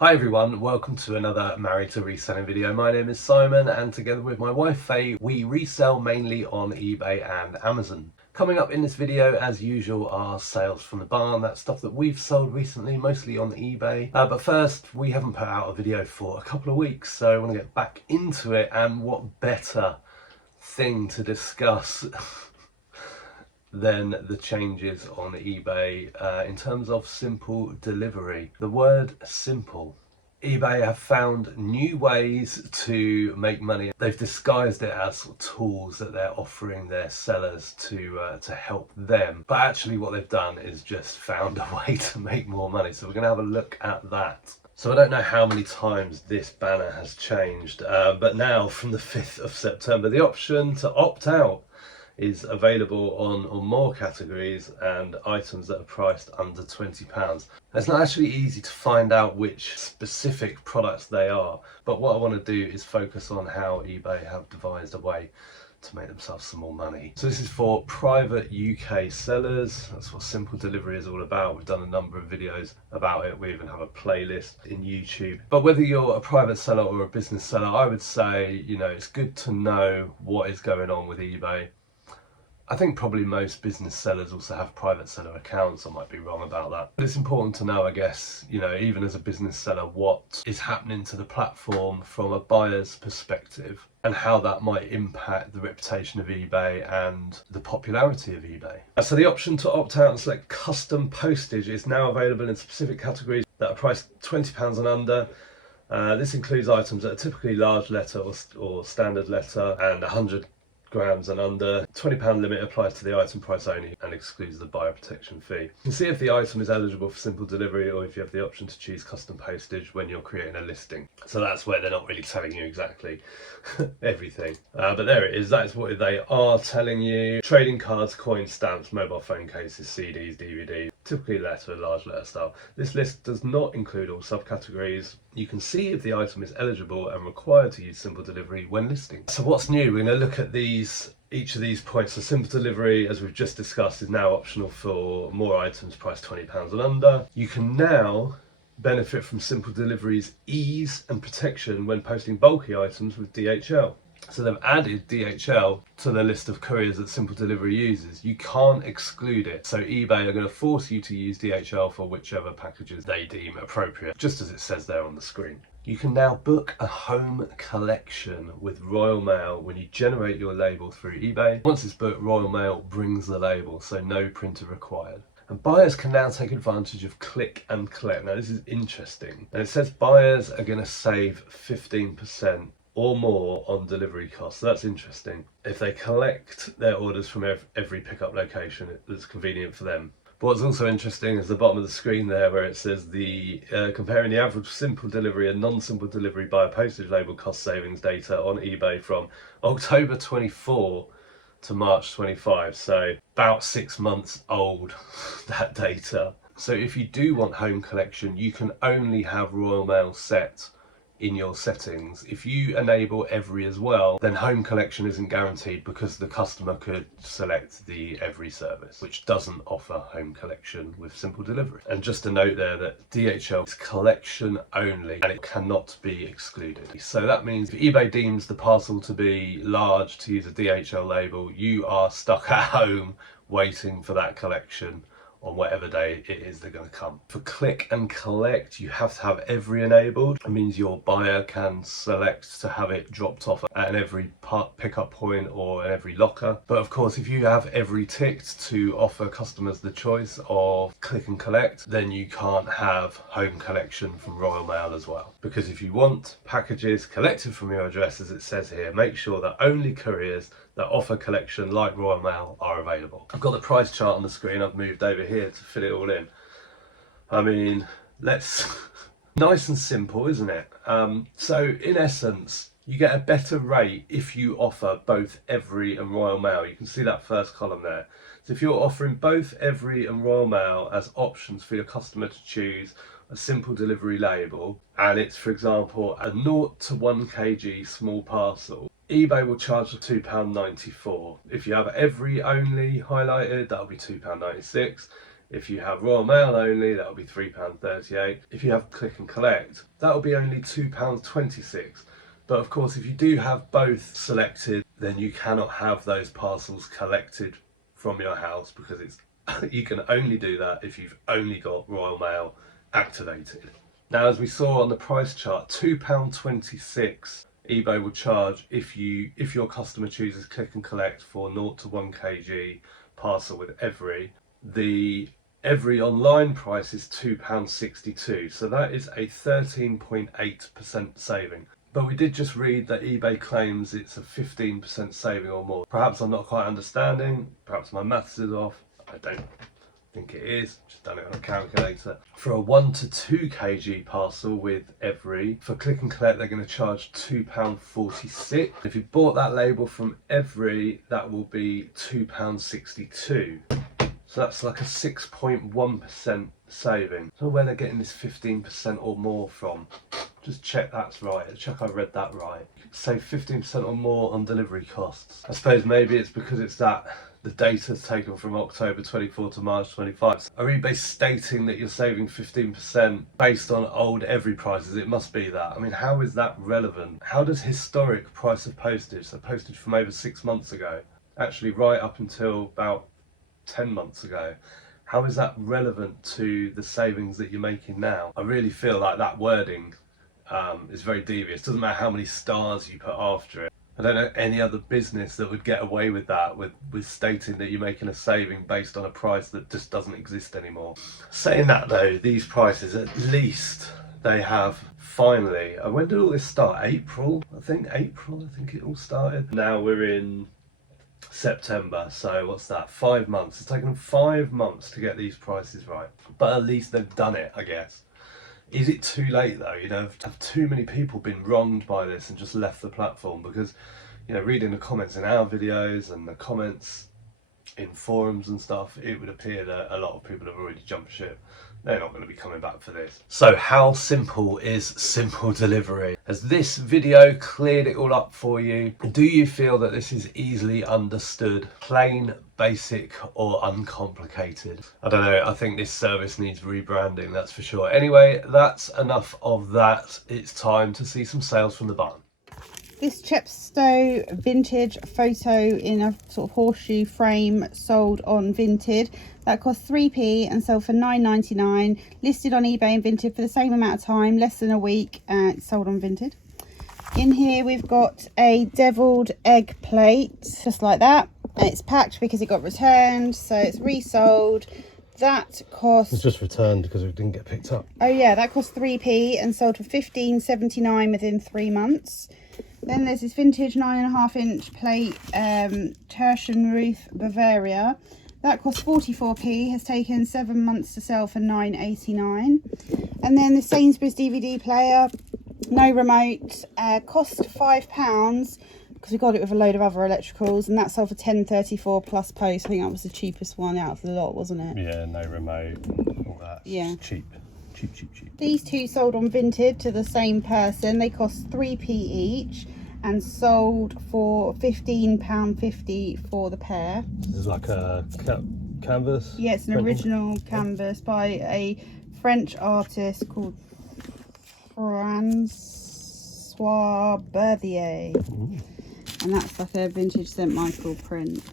Hi everyone, welcome to another Married to Reselling video. My name is Simon and together with my wife Faye, we resell mainly on eBay and Amazon. Coming up in this video, as usual, are sales from the barn. That's stuff that we've sold recently, mostly on eBay. But first, we haven't put out a video for a couple of weeks, so I want to get back into it, and what better thing to discuss than the changes on eBay in terms of simple delivery. The word simple. eBay have found new ways to make money. They've disguised it as tools that they're offering their sellers to help them. But actually what they've done is just found a way to make more money. So we're going to have a look at that. So I don't know how many times this banner has changed, but now from the 5th of September, the option to opt out is available on more categories and items that are priced under £20. It's not actually easy to find out which specific products they are, but what I want to do is focus on how eBay have devised a way to make themselves some more money. So this is for private UK sellers. That's what simple delivery is all about. We've done a number of videos about it. We even have a playlist in YouTube. But whether you're a private seller or a business seller, I would say, it's good to know what is going on with eBay. I think probably most business sellers also have private seller accounts. I might be wrong about that. But it's important to know, I guess, even as a business seller, what is happening to the platform from a buyer's perspective and how that might impact the reputation of eBay and the popularity of eBay. So the option to opt out and select custom postage is now available in specific categories that are priced £20 and under. This includes items that are typically large letter or standard letter and 100 grams and under. £20 limit applies to the item price only and excludes the buyer protection fee. You can see if the item is eligible for simple delivery or if you have the option to choose custom postage when you're creating a listing. So that's where they're not really telling you exactly everything. But there it is, that's what they are telling you. Trading cards, coins, stamps, mobile phone cases, CDs, DVDs, typically letter and large letter style. This list does not include all subcategories. You can see if the item is eligible and required to use simple delivery when listing. So what's new? We're going to look at each of these points. So simple delivery, as we've just discussed, is now optional for more items priced £20 and under. You can now benefit from simple delivery's ease and protection when posting bulky items with DHL. So they've added DHL to the list of couriers that Simple Delivery uses. You can't exclude it. So eBay are going to force you to use DHL for whichever packages they deem appropriate, just as it says there on the screen. You can now book a home collection with Royal Mail when you generate your label through eBay. Once it's booked, Royal Mail brings the label, so no printer required. And buyers can now take advantage of click and collect. Now this is interesting. And it says buyers are going to save 15% or more on delivery costs. So that's interesting. If they collect their orders from every pickup location that's convenient for them. But what's also interesting is the bottom of the screen there where it says comparing the average simple delivery and non-simple delivery by a postage label cost savings data on eBay from October 24 to March 25. So about 6 months old, that data. So if you do want home collection, you can only have Royal Mail set in your settings. If you enable every as well, then home collection isn't guaranteed because the customer could select the every service, which doesn't offer home collection with simple delivery. And just a note there that DHL is collection only and it cannot be excluded. So that means if eBay deems the parcel to be large to use a DHL label, you are stuck at home waiting for that collection on whatever day it is they're going to come. For click and collect, you have to have every enabled. It means your buyer can select to have it dropped off at every pickup point or at every locker. But of course, if you have every ticked to offer customers the choice of click and collect, then you can't have home collection from Royal Mail as well. Because if you want packages collected from your address, as it says here, make sure that only couriers that offer collection like Royal Mail are available. I've got the price chart on the screen. I've moved over here to fill it all in. I mean, nice and simple, isn't it? So in essence, you get a better rate if you offer both Every and Royal Mail. You can see that first column there. So if you're offering both Every and Royal Mail as options for your customer to choose a simple delivery label, and it's, for example, a 0 to 1 kg small parcel, eBay will charge the £2.94. If you have Every only highlighted, that'll be £2.96. If you have Royal Mail only, that'll be £3.38. If you have click and collect, that'll be only £2.26. But of course, if you do have both selected, then you cannot have those parcels collected from your house, because it's you can only do that if you've only got Royal Mail activated. Now, as we saw on the price chart, £2.26 eBay will charge if your customer chooses click and collect for 0 to 1 kg parcel with Every. The Every online price is £2.62, so that is a 13.8% saving. But we did just read that eBay claims it's a 15% saving or more. Perhaps I'm not quite understanding, perhaps my maths is off, I don't think it is, just done it on a calculator. For a 1 to 2 kg parcel with Every, for click and collect they're going to charge £2.46. If you bought that label from Every, that will be £2.62. So that's like a 6.1% saving. I don't know where they're getting this 15% or more from. Just check that's right, check I read that right. Save 15% or more on delivery costs. I suppose maybe it's because it's that the data's taken from October 24 to March 25. Are eBay stating that you're saving 15% based on old Every prices? It must be that. I mean, how is that relevant? How does historic price of postage, so postage from over 6 months ago, actually right up until about 10 months ago, how is that relevant to the savings that you're making now? I really feel like that wording is very devious. Doesn't matter how many stars you put after it. I don't know any other business that would get away with that, with stating that you're making a saving based on a price that just doesn't exist anymore. Saying that though, these prices, at least they have finally, when did all this start? April, I think it all started. Now we're in September, so what's that, 5 months? It's taken them 5 months to get these prices right, but at least they've done it, I guess. Is it too late though? You know, have too many people been wronged by this and just left the platform? Because, you know, reading the comments in our videos and the comments in forums and stuff, it would appear that a lot of people have already jumped ship. They're not going to be coming back for this. So how simple is simple delivery? Has this video cleared it all up for you? Do you feel that this is easily understood, plain, basic or uncomplicated? I don't know, I think this service needs rebranding, that's for sure. Anyway, that's enough of that. It's time to see some sales from the barn. This Chepstow vintage photo in a sort of horseshoe frame sold on Vinted. That cost 3p and sold for £9.99. Listed on eBay and Vinted for the same amount of time, less than a week, and it's sold on Vinted. In here we've got a deviled egg plate, just like that. It's packed because it got returned, so it's resold. That cost... It's just returned because it didn't get picked up. Oh yeah, that cost 3p and sold for £15.79 within 3 months. Then there's this vintage 9.5-inch plate, Tertian Ruth Bavaria. That cost 44p, has taken 7 months to sell for £9.89. And then the Sainsbury's DVD player, no remote, cost £5 because we got it with a load of other electricals, and that sold for £10.34 plus post. I think that was the cheapest one out of the lot, wasn't it? Yeah, no remote, all that. Yeah. Cheap. These two sold on Vinted to the same person. They cost 3p each and sold for £15.50 for the pair. It's like a canvas? Yeah, it's an original canvas by a French artist called Francois Berthier. Ooh. And that's like a vintage St. Michael print.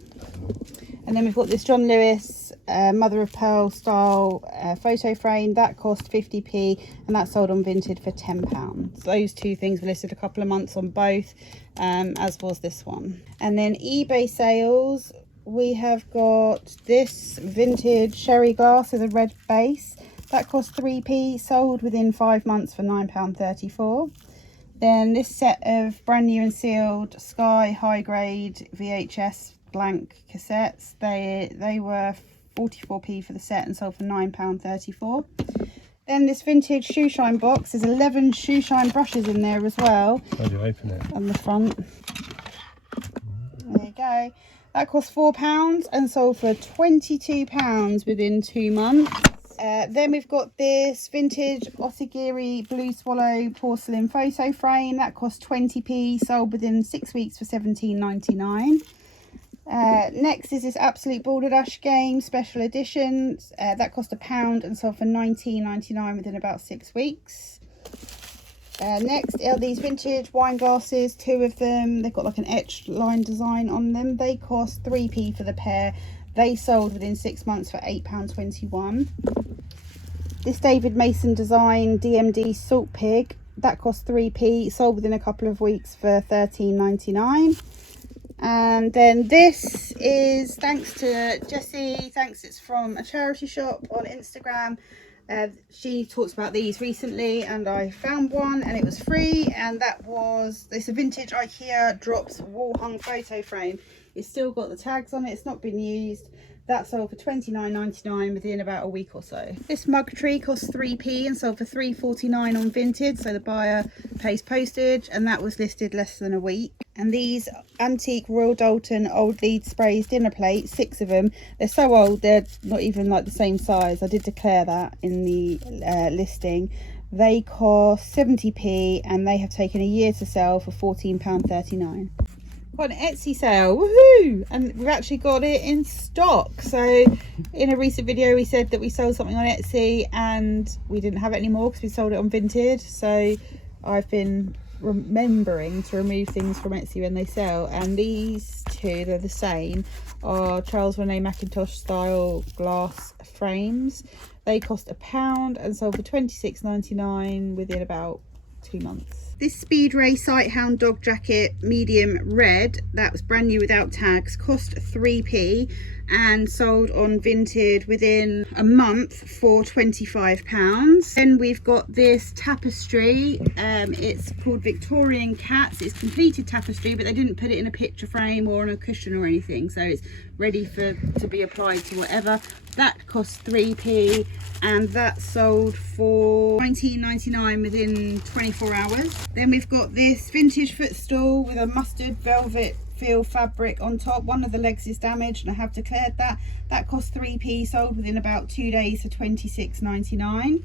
And then we've got this John Lewis mother of pearl style photo frame. That cost 50p and that's sold on Vinted for £10. Those two things were listed a couple of months on both, as was this one. And then eBay sales, we have got this vintage sherry glass with a red base. That cost 3p, sold within 5 months for £9.34. Then this set of brand new and sealed Sky high grade VHS blank cassettes, they were 44p for the set and sold for £9.34. Then this vintage shoe shine box, there's 11 shoe shine brushes in there as well. How do you open it? On the front. There you go. That cost £4 and sold for £22 within 2 months. Then we've got this vintage Otagiri Blue Swallow porcelain photo frame. That cost 20p, sold within 6 weeks for £17.99. Next is this Absolute Balderdash game, special editions. That cost £1 and sold for £19.99 within about 6 weeks. Next are these vintage wine glasses, 2 of them. They've got like an etched line design on them. They cost 3p for the pair. They sold within 6 months for £8.21. This David Mason design DMD Salt Pig, that cost 3p, sold within a couple of weeks for £13.99. And then this is thanks to Jessie, it's from a charity shop on Instagram. She talks about these recently and I found one and it was free, and it's a vintage IKEA Drops wall hung photo frame. It's still got the tags on it, it's not been used. That sold for £29.99 within about a week or so. This mug tree cost 3p and sold for £3.49 on Vinted, so the buyer pays postage, and that was listed less than a week. And these antique Royal Doulton old lead sprays dinner plates, 6 of them. They're so old, they're not even like the same size. I did declare that in the listing. They cost 70p and they have taken a year to sell for £14.39. Got an Etsy sale, woohoo! And we've actually got it in stock. So in a recent video we said that we sold something on Etsy and we didn't have it anymore because we sold it on Vinted. So I've been remembering to remove things from Etsy when they sell, and these 2, they're the same, are Charles René Mackintosh style glass frames. They cost £1 and sold for £26.99 within about 2 months. This Speed Ray Sighthound dog jacket medium red, that was brand new without tags, cost 3p and sold on Vinted within a month for £25. Then we've got this tapestry, it's called Victorian Cats. It's completed tapestry, but they didn't put it in a picture frame or on a cushion or anything, so it's ready to be applied to whatever. That cost 3p and that sold for £19.99 within 24 hours. Then we've got this vintage footstool with a mustard velvet feel fabric on top. One of the legs is damaged and I have declared that. That cost 3p, sold within about 2 days for £26.99.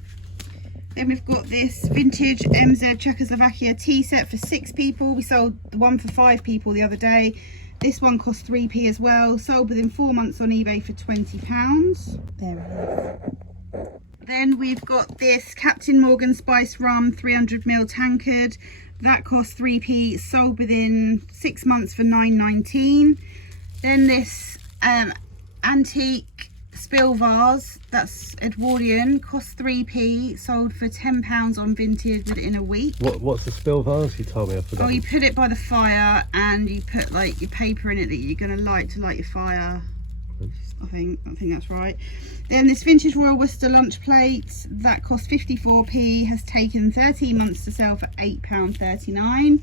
Then we've got this vintage MZ Czechoslovakia tea set for 6 people. We sold the one for 5 people the other day. This one cost 3p as well, sold within 4 months on eBay for £20. There it is. Then we've got this Captain Morgan Spice Rum 300ml tankard. That cost 3p, sold within 6 months for £9.19. Then this antique spill vase, that's Edwardian, cost 3p, sold for £10 on Vinted within a week. What's the spill vase? You told me, I forgot. Oh, you put it by the fire and you put like your paper in it that you're going to light your fire. I think that's right. Then this vintage Royal Worcester lunch plate, that cost 54p, has taken 13 months to sell for £8.39.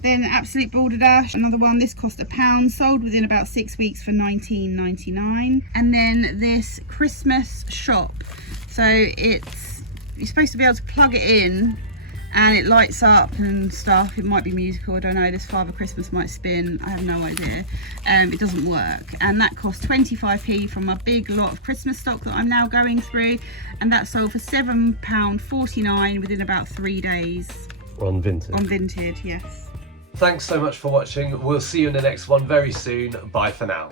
Then Absolute Balderdash, another one, this cost £1, sold within about 6 weeks for £19.99. And then this Christmas shop, so you're supposed to be able to plug it in and it lights up and stuff. It might be musical, I don't know. This Father Christmas might spin, I have no idea. It doesn't work, and that cost 25p from a big lot of Christmas stock that I'm now going through, and that sold for £7.49 within about 3 days. On Vinted? On Vinted, yes. Thanks so much for watching. We'll see you in the next one very soon. Bye for now.